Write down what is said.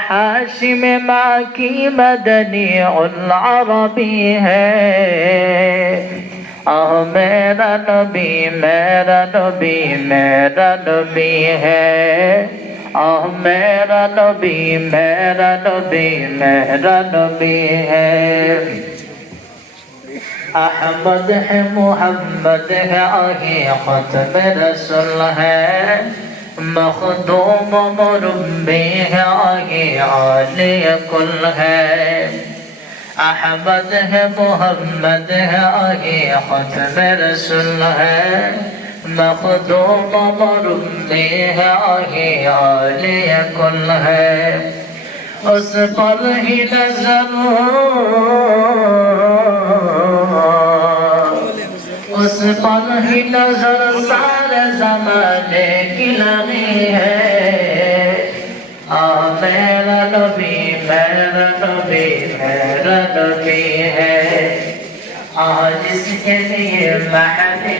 हाशिम माकी मदनी उल अरबी है। मेरा नबी मेरा नबी मेरा नबी है। मेरा नबी मेरा नबी मेरा नबी है। अहमद है मोहम्मद है आगे खत्म रसूल है। मखदूम मुरब्बी है आगे आले कुल है। अहमद है मोहम्मद है आगे खत्म रसूल है। मखदूम मुरब्बी है आगे आले कुल है। उस पर ही नजर उस पर ही नजर सारे ज़माने की लगी है। मेरा नबी मेरा नबी मेरा नबी है। जिसके लिए महफिल